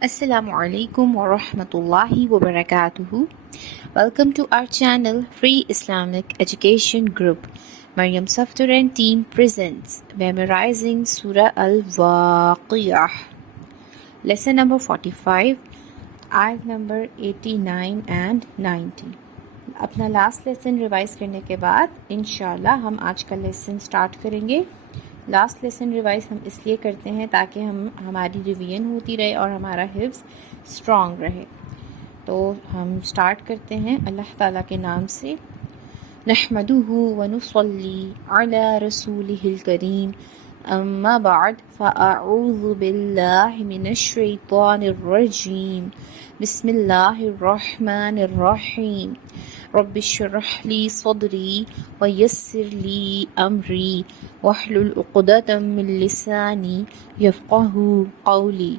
Assalamu alaikum wa rahmatullahi wa barakatuhu. Welcome to our channel Free Islamic Education Group. Maryam Software and Team presents Memorizing Surah Al-Waqiyah. Lesson number 45, ayat number 89 and 90. अपना last lesson revise करने के बाद इंशाल्लाह हम आज का lesson start करेंगे। Last lesson revise हम इसलिए करते हैं ताकि हमारी रिवीजन होती रहे और हमारा हिफ्ज़ स्ट्रॉन्ग रहे। तो हम स्टार्ट करते हैं अल्लाह ताला के नाम से। नहमदुहु व नुसल्ली अला रसूलिहिल करीम, अम्मा बाद फ़अऊज़ु बिल्लाहि मिनश शैतानिर रजीम, बिस्मिल्लाहिर रहमानिर रहीम, रब्बि इश्रह ली सदरी व यस्सिर ली अमरी वहलुल उक़दतम मिन लिसानी यफ़क़हू क़ौली,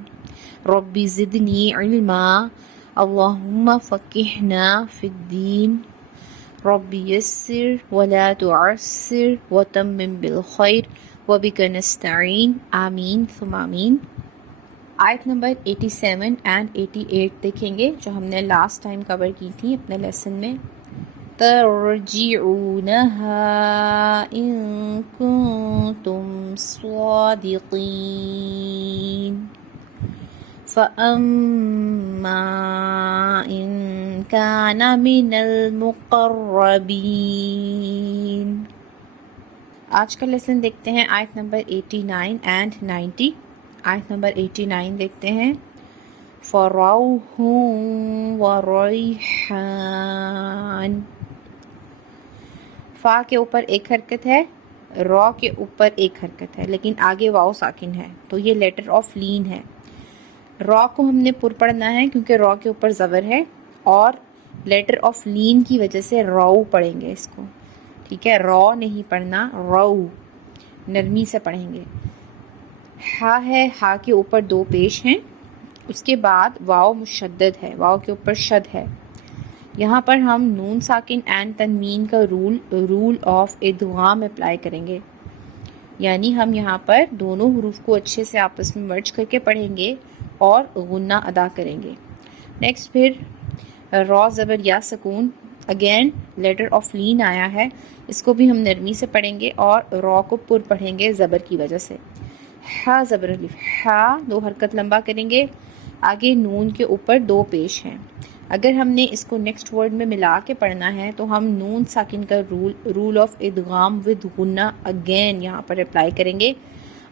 रब्बि ज़िदनी इल्मा, अल्लाहुम्मा फ़क़िहना फ़िद्दीन, रब्बि यस्सिर वला तुअस्सिर व तम्मिम बिल खैर व बिका नस्तईन, आमीन सुम्मा आमीन। आयत नंबर 87 एंड 88 देखेंगे जो हमने लास्ट टाइम कवर की थी अपने लेसन में। तरजिऊनहा इन कुंतुम स्वादिकीन, फ़अम्मा इन कान मिनल मुक़र्रबीन। आज का लेसन देखते हैं आयत नंबर 89 एंड 90। आयत नंबर 89 देखते हैं। फ़रौहुन व रैहान, फ़ा के ऊपर एक हरकत है, रॉ के ऊपर एक हरकत है, लेकिन आगे वाव साकिन है, तो ये लेटर ऑफ लीन है। रॉ को हमने पुर पढ़ना है क्योंकि रॉ के ऊपर ज़बर है, और लेटर ऑफ लीन की वजह से रौ पढ़ेंगे इसको, ठीक है। रॉ नहीं पढ़ना, रौ नरमी से पढ़ेंगे। हा है, हा के ऊपर दो पेश हैं, उसके बाद वाव मुशद्दद है, वाव के ऊपर शद है। यहाँ पर हम नून साकिन एंड तनवीन का रूल ऑफ इदगाम अप्लाई करेंगे, यानी हम यहाँ पर दोनों हरूफ को अच्छे से आपस में मर्ज करके पढ़ेंगे और गुन्ना अदा करेंगे। नेक्स्ट फिर रॉ ज़बर या सकून, अगेन लेटर ऑफ लीन आया है, इसको भी हम नरमी से पढ़ेंगे और रॉ को पुर पढ़ेंगे ज़बर की वजह से। हा ज़बर अलिफ, हा दो हरकत लंबा करेंगे, आगे नून के ऊपर दो पेश हैं। अगर हमने इसको नेक्स्ट वर्ड में मिला के पढ़ना है तो हम नून साकिन का रूल ऑफ इदगाम विद गुन्ना अगेन यहाँ पर अप्लाई करेंगे।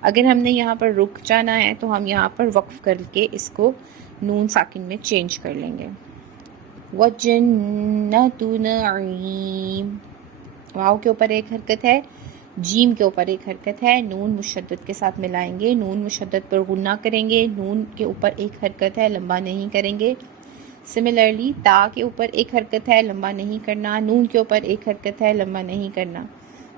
अगर हमने यहाँ पर रुक जाना है तो हम यहाँ पर वक्फ करके इसको नून साकिन में चेंज कर लेंगे। वजन्नतु नईम, वाव के ऊपर एक हरकत है, जीम के ऊपर एक हरकत है, नून मुशद्दद के साथ मिलाएंगे, नून मुशद्दद पर गुन्ना करेंगे, नून के ऊपर एक हरकत है, लंबा नहीं करेंगे। सिमिलरली ता के ऊपर एक हरकत है, लंबा नहीं करना, नून के ऊपर एक हरकत है, लंबा नहीं करना।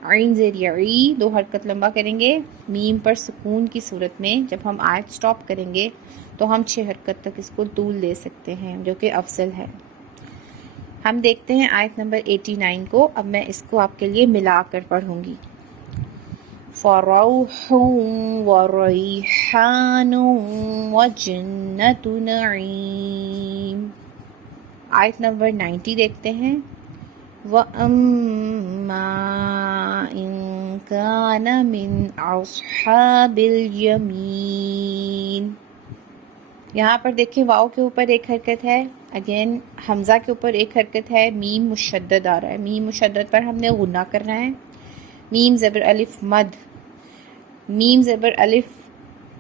आइन ज़ेरिया ई दो हरकत लंबा करेंगे। मीम पर सुकून की सूरत में जब हम आयत स्टॉप करेंगे तो हम 6 हरकत तक इसको तूल दे सकते हैं, जो कि अफजल है। हम देखते हैं आयत नंबर 89 को। अब मैं इसको आपके लिए मिला कर पढ़ूँगी। फ़रौहुन व रैहानुन व जन्नतु नईम। आयत नंबर 90 देखते हैं। व अम्मा इन कान मिन अस्हाबिल यमीन। यहाँ पर देखें वाव के ऊपर एक हरकत है, अगेन हमज़ा के ऊपर एक हरकत है, मीम मुशद्दद आ रहा है, मीम मुशद्दद पर हमने गुन्ना करना है। मीम ज़बर अलिफ मद, मीम ज़बर अलिफ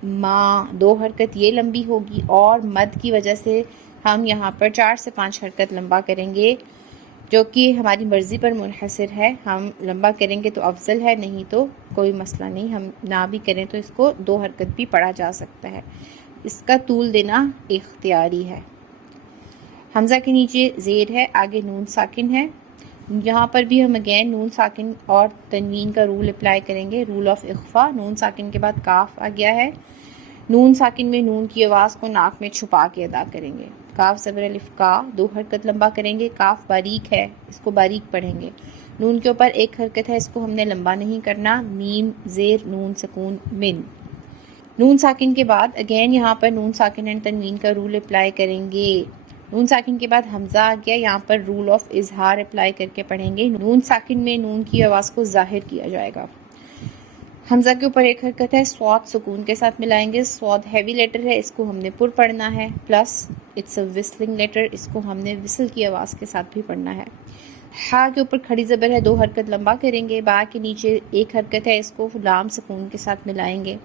मा दो हरकत ये लंबी होगी, और मद की वजह से हम यहाँ पर 4 से 5 हरकत लंबा करेंगे, जो कि हमारी मर्ज़ी पर मुनहसर है। हम लंबा करेंगे तो अफजल है, नहीं तो कोई मसला नहीं, हम ना भी करें तो इसको 2 हरकत भी पढ़ा जा सकता है। इसका तूल देना इख्तियारी है। हमज़ा के नीचे ज़ेर है, आगे नून साकिन है, यहाँ पर भी हम अगेन नून साकिन और तनवीन का रूल अप्लाई करेंगे, रूल ऑफ इख्फा। नून साकिन के बाद काफ आ गया है, नून साकिन में नून की आवाज़ को नाक में छुपा के अदा करेंगे। काफ ज़बर अलिफ का दो हरकत लंबा करेंगे, काफ बारीक है, इसको बारीक पढ़ेंगे। नून के ऊपर एक हरकत है, इसको हमने लंबा नहीं करना। मीम ज़ेर नून सकून मिन। نون ساکن کے بعد اگین یہاں پر نون ساکن اینڈ تنوین کا رول اپلائی کریں گے. نون ساکن کے بعد حمزہ آ گیا, یہاں پر رول آف اظہار اپلائی کر کے پڑھیں گے. نون ساکن میں نون کی آواز کو ظاہر کیا جائے گا. حمزہ کے اوپر ایک حرکت ہے, صاد سکون کے ساتھ ملائیں گے. صاد ہیوی لیٹر ہے, اس کو ہم نے پر پڑھنا ہے, plus it's a whistling letter, اس کو ہم نے وسل کی آواز کے ساتھ بھی پڑھنا ہے. ہا کے اوپر کھڑی زبر ہے, 2 حرکت لمبا کریں گے. با کے نیچے ایک حرکت ہے, اس کو لام سکون کے ساتھ ملائیں گے.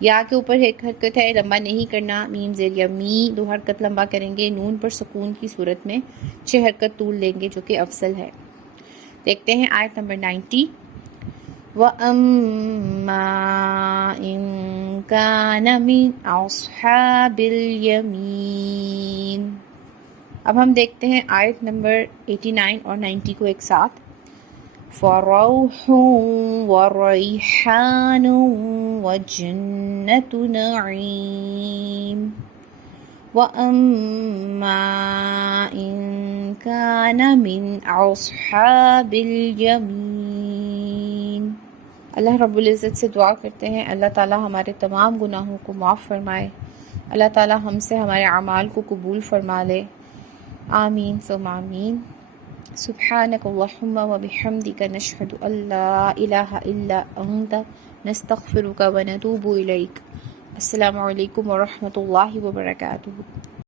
یا کے اوپر ایک حرکت ہے, لمبا نہیں کرنا, میم زیر یا می, 2 حرکت لمبا کریں گے. نون پر سکون کی صورت میں 6 حرکت طول لیں گے, جو کہ افضل ہے. دیکھتے ہیں آیت نمبر 90. وَأَمَّا إِن كَانَ مِنْ أَصْحَابِ الْيَمِينِ. اب ہم دیکھتے ہیں آیت نمبر 89 اور 90 کو ایک ساتھ. فَرَوْحٌ وَرَيْحَانٌ وَجَنَّتُ نَعِيمٍ. وَأَمَّا إِن كَانَ مِنْ أَصْحَابِ الْيَمِينِ. اللہ رب العزت سے دعا کرتے ہیں اللہ تعالی ہمارے تمام گناہوں کو معاف فرمائے. اللہ تعالی ہم سے ہمارے اعمال کو قبول فرما لے. آمین ثم آمین. سبحانک اللہم و بحمدک نشہد ان لا الہ الا انت نستغفرک و نتوب الیک. السلام علیکم ورحمۃ اللہ وبرکاتہ.